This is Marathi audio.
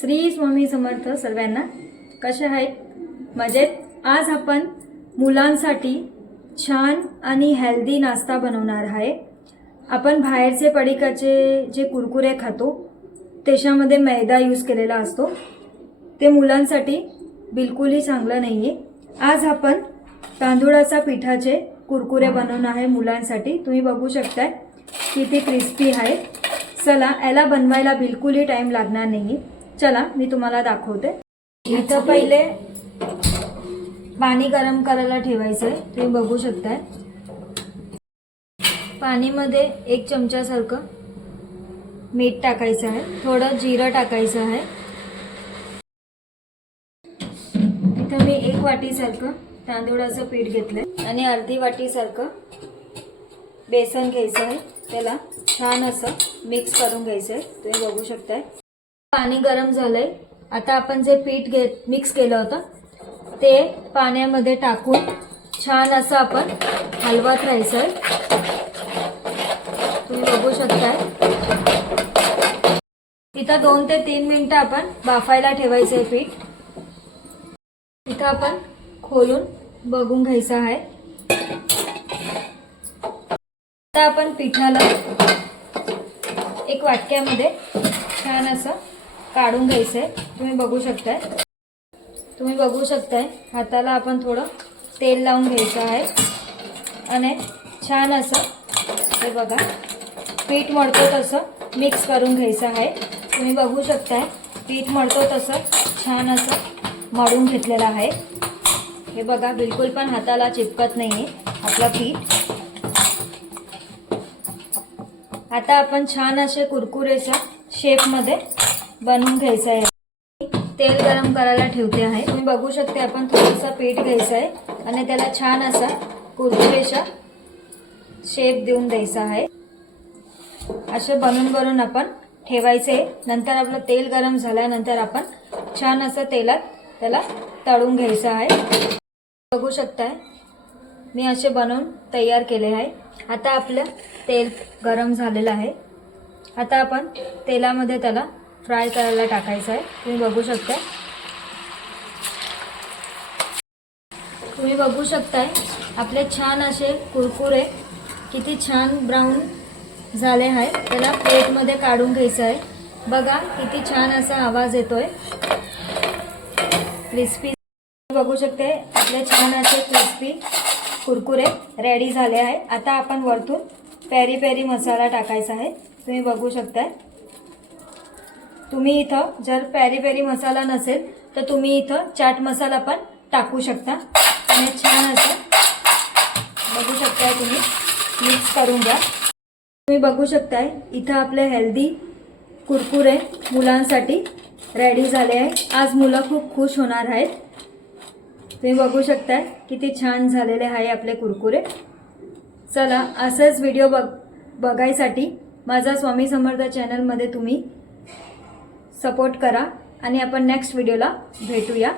श्री स्वामी समर्थ सर्वांना कसे आहेत? मजेत? आज आपण मुलांसाठी छान आणि हेल्दी नाश्ता बनवणार आहे. आपण बाहेरचे पडिकाचे जे कुरकुरे खातो त्याच्यामध्ये मैदा यूज केलेला असतो. ते मुलांसाठी बिलकुलही चांगलं नाही आहे आज आपण तांदुळाचा पिठाचे कुरकुरे बनवणार आहे मुलांसाठी. तुम्ही बघू शकताय किती क्रिस्पी आहे चला याला बनवायला बिलकुलही टाईम लागणार नाही चला मी तुम्हाला दाखवते. इथं पहिले पाणी गरम करायला ठेवायचं आहे तुम्ही बघू शकताय. पाणीमध्ये एक चमच्यासारखं मीठ टाकायचं आहे थोडं जिरं टाकायचं आहे. इथं मी एक वाटीसारखं तांदूळाचं पीठ घेतलंय आणि अर्धी वाटीसारखं बेसन घ्यायचं आहे. त्याला छान असं मिक्स करून घ्यायचं आहे तुम्ही बघू शकताय. पाणी गरम झालंय. आता आपण जे पीठ घेत मिक्स केलं होतं ते पाण्यामध्ये टाकून छान असं आपण हलवत राहायचं. आहे तुम्ही बघू शकताय. इथं दोन ते तीन मिनिटं आपण बाफायला ठेवायचं आहे पीठ. इथं आपण खोलून बघून घ्यायचं आहे. आता आपण पिठाला एक वाटक्यामध्ये छान असं काढून घ्यायचं आहे तुम्ही बघू शकताय. तुम्ही बघू शकताय हाताला आपण थोडं तेल लावून घ्यायचं आहे. आणि छान असं हे बघा पीठ मळतो तसं मिक्स करून घ्यायचं आहे. तुम्ही बघू शकताय पीठ मळतो तसं छान असं मळून घेतलेलं आहे. हे बघा बिलकुल पण हाताला चिपकत नाही आहे आपलं पीठ. आता आपण छान असे कुरकुरेच्या शेपमध्ये बनवून घ्यायचं आहे. तेल गरम करायला ठेवते आहे. तुम्ही बघू शकते आपण थोडंसं पीठ घ्यायचं आहे. आणि त्याला छान असा कुरकुरेचा शेप देऊन द्यायचा आहे. असे बनवून बनवून आपण ठेवायचे नंतर आपलं तेल गरम झाल्यानंतर आपण छान असं तेलात त्याला तळून घ्यायचं आहे. बघू शकताय. मी असे बनवून तयार केले आहे. आता आपलं तेल गरम झालेलं आहे. आता आपण तेलामध्ये त्याला फ्राय करायला टाकायचं आहे. तुम्ही बघू शकताय तुम्ही बघू शकताय आपले छान असे कुरकुरे किती छान ब्राऊन झाले आहे त्याला प्लेटमध्ये काढून घ्यायचं आहे. बघा किती छान असा आवाज येतोय. क्रिस्पी बघू शकते आपले छान असे क्रिस्पी कुरकुरे रेडी झाले आहे. आता आपण वरतून पेरी पेरी मसाला टाकायचा आहे. तुम्ही बघू शकताय. तुम्ही इथं जर पॅरी पॅरी मसाला नसेल तर तुम्ही इथं चाट मसाला पण टाकू शकता. आणि छान असं बघू शकताय तुम्ही. मिक्स करून द्या तुम्ही बघू शकताय इथं आपले हेल्दी कुरकुरे मुलांसाठी रेडी झाले आहे आज मुलं खूप खुश होणार आहेत. तुम्ही बघू शकताय किती छान झालेले आहे आपले कुरकुरे. चला असंच व्हिडिओ बघ बघायसाठी माझा स्वामी समर्थ चॅनलमध्ये तुम्ही सपोर्ट करा आणि आपण नेक्स्ट व्हिडिओला भेटूया.